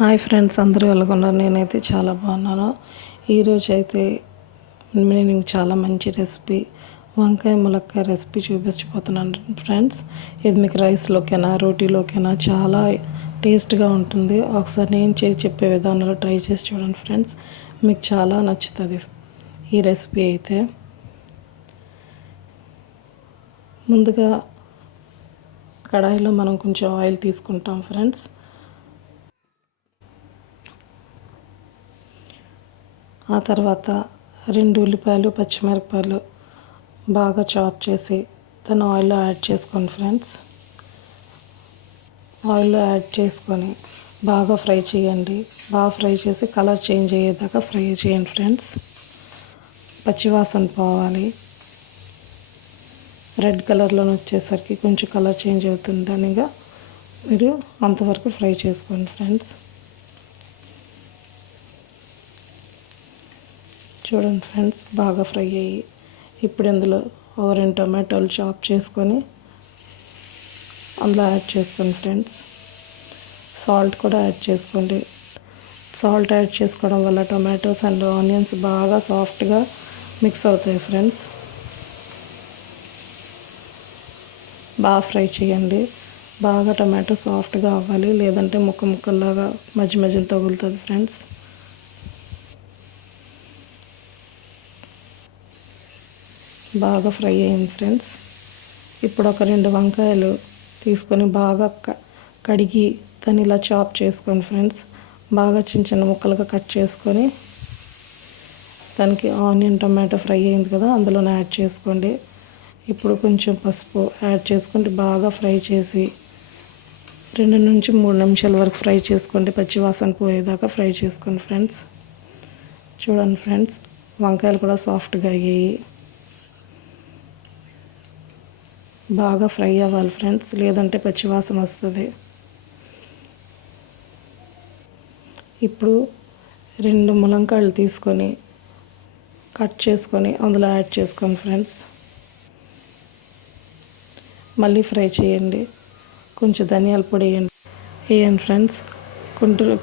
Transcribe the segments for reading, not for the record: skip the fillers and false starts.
Hi friends, అందరూ ఎలాగున్నారు? నేనైతే చాలా బాగున్నాను. ఈరోజు అయితే నేను చాలా మంచి రెసిపీ వంకాయ ములక్కాయ రెసిపీ చూపించబోతున్నాను ఫ్రెండ్స్. ఇది మీకు రైస్లోకైనా రోటీలోకైనా చాలా టేస్ట్గా ఉంటుంది. ఒకసారి నేను చెప్పే విధానంలో ట్రై చేసి చూడండి ఫ్రెండ్స్, మీకు చాలా నచ్చుతుంది ఈ రెసిపీ అయితే. ముందుగా కడాయిలో మనం కొంచెం ఆయిల్ తీసుకుంటాం ఫ్రెండ్స్. ఆ తర్వాత 2 ఉల్లిపాయలు పచ్చిమిరపకాయలు బాగా చాప్ చేసి దాన్ని ఆయిల్లో యాడ్ చేసుకోండి ఫ్రెండ్స్. ఆయిల్లో యాడ్ చేసుకొని బాగా ఫ్రై చేయండి. బాగా ఫ్రై చేసి కలర్ చేంజ్ అయ్యేదాకా ఫ్రై చేయండి ఫ్రెండ్స్. పచ్చివాసన పోవాలి. రెడ్ కలర్లో వచ్చేసరికి కొంచెం కలర్ చేంజ్ అవుతుంది అనిగా మీరు అంతవరకు ఫ్రై చేసుకోండి ఫ్రెండ్స్. చూడండి ఫ్రెండ్స్, బాగా ఫ్రై అయ్యి ఇప్పుడు ఇందులో 2 టొమాటోలు చాప్ చేసుకొని అందులో యాడ్ చేసుకోండి ఫ్రెండ్స్. సాల్ట్ కూడా యాడ్ చేసుకోండి. సాల్ట్ యాడ్ చేసుకోవడం వల్ల టొమాటోస్ అండ్ ఆనియన్స్ బాగా సాఫ్ట్గా మిక్స్ అవుతాయి ఫ్రెండ్స్. బాగా ఫ్రై చేయండి. బాగా టొమాటో సాఫ్ట్గా అవ్వాలి, లేదంటే ముక్కల్లాగా మధ్య మధ్యలో తగులుతుంది ఫ్రెండ్స్. బాగా ఫ్రై అయింది ఫ్రెండ్స్. ఇప్పుడు ఒక 2 వంకాయలు తీసుకొని బాగా కడిగి దాన్ని ఇలా చాప్ చేసుకోండి ఫ్రెండ్స్. బాగా చిన్న చిన్న ముక్కలుగా కట్ చేసుకొని దానికి ఆనియన్ టొమాటో ఫ్రై అయింది కదా, అందులోనే యాడ్ చేసుకోండి. ఇప్పుడు కొంచెం పసుపు యాడ్ చేసుకుంటే బాగా ఫ్రై చేసి 2 నుంచి 3 నిమిషాల వరకు ఫ్రై చేసుకోండి. పచ్చివాసన పోయేదాకా ఫ్రై చేసుకోండి ఫ్రెండ్స్. చూడండి ఫ్రెండ్స్, వంకాయలు కూడా సాఫ్ట్గా అయ్యాయి. బాగా ఫ్రై అవ్వాలి ఫ్రెండ్స్, లేదంటే పచ్చివాసన వస్తుంది. ఇప్పుడు 2 ములంకాయలు తీసుకొని కట్ చేసుకొని అందులో యాడ్ చేసుకోండి ఫ్రెండ్స్. మళ్ళీ ఫ్రై చేయండి. కొంచెం ధనియాల పొడి వేయండి ఫ్రెండ్స్.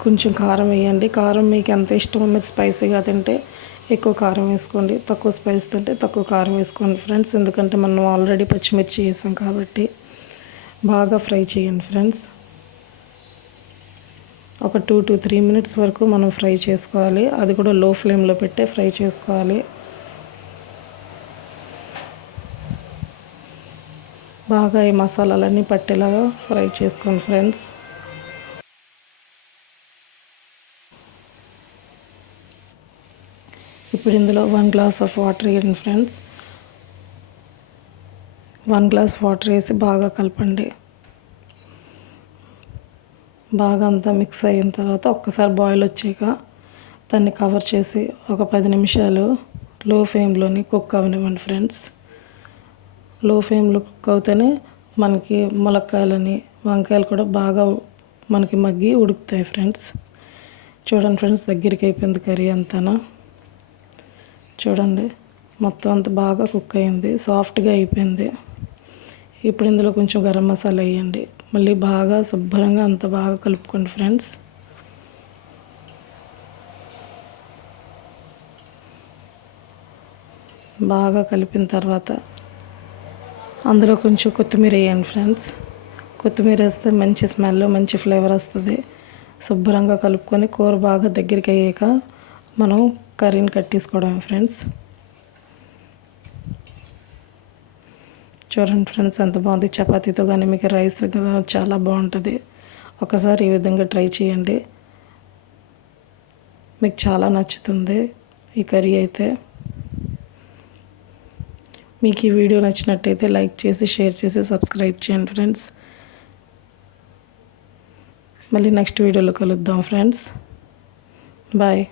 కొంచెం కారం వేయండి. కారం మీకు ఎంత ఇష్టమో, మీరు స్పైసీగా తింటే ఎక్కువ కారం వేసుకోండి, తక్కువ స్పైస్ తింటే తక్కువ కారం వేసుకోండి ఫ్రెండ్స్. ఎందుకంటే మనం ఆల్రెడీ పచ్చిమిర్చి వేసాం కాబట్టి. బాగా ఫ్రై చేయండి ఫ్రెండ్స్. ఒక 2 to 3 మినిట్స్ వరకు మనం ఫ్రై చేసుకోవాలి. అది కూడా లో ఫ్లేమ్లో పెట్టే ఫ్రై చేసుకోవాలి. బాగా ఈ మసాలాలన్నీ పట్టేలాగా ఫ్రై చేసుకోండి ఫ్రెండ్స్. ఇప్పుడు ఇందులో 1 గ్లాస్ ఆఫ్ వాటర్ వేయండి ఫ్రెండ్స్. 1 గ్లాస్ వాటర్ వేసి బాగా కలపండి. బాగా అంతా మిక్స్ అయిన తర్వాత ఒక్కసారి బాయిల్ వచ్చాక దాన్ని కవర్ చేసి ఒక 10 నిమిషాలు లో ఫ్లేమ్లోని కుక్ అవనివ్వండి ఫ్రెండ్స్. లో ఫ్లేమ్లో కుక్ అవుతేనే మనకి ములక్కాయలని వంకాయలు కూడా బాగా మనకి మగ్గి ఉడుకుతాయి ఫ్రెండ్స్. చూడండి ఫ్రెండ్స్, దగ్గరికి అయిపోయింది కర్రీ అంతా. చూడండి, మొత్తం అంతా బాగా కుక్ అయింది, సాఫ్ట్గా అయిపోయింది. ఇప్పుడు ఇందులో కొంచెం గరం మసాలా వేయండి. మళ్ళీ బాగా శుభ్రంగా అంత బాగా కలుపుకోండి ఫ్రెండ్స్. బాగా కలిపిన తర్వాత అందులో కొంచెం కొత్తిమీర వేయండి ఫ్రెండ్స్. కొత్తిమీర వేస్తే మంచి స్మెల్, మంచి ఫ్లేవర్ వస్తుంది. శుభ్రంగా కలుపుకొని కూర బాగా దగ్గరికి అయ్యాక మనం కర్రీని కట్టేసుకోవడమే ఫ్రెండ్స్. చూడండి ఫ్రెండ్స్, ఎంత బాగుంది. చపాతీతో కానీ మీకు రైస్ చాలా బాగుంటుంది. ఒకసారి ఈ విధంగా ట్రై చేయండి, మీకు చాలా నచ్చుతుంది ఈ కర్రీ అయితే. మీకు ఈ వీడియో నచ్చినట్టయితే లైక్ చేసి, షేర్ చేసి, సబ్స్క్రైబ్ చేయండి ఫ్రెండ్స్. మళ్ళీ నెక్స్ట్ వీడియోలో కలుద్దాం ఫ్రెండ్స్. బాయ్.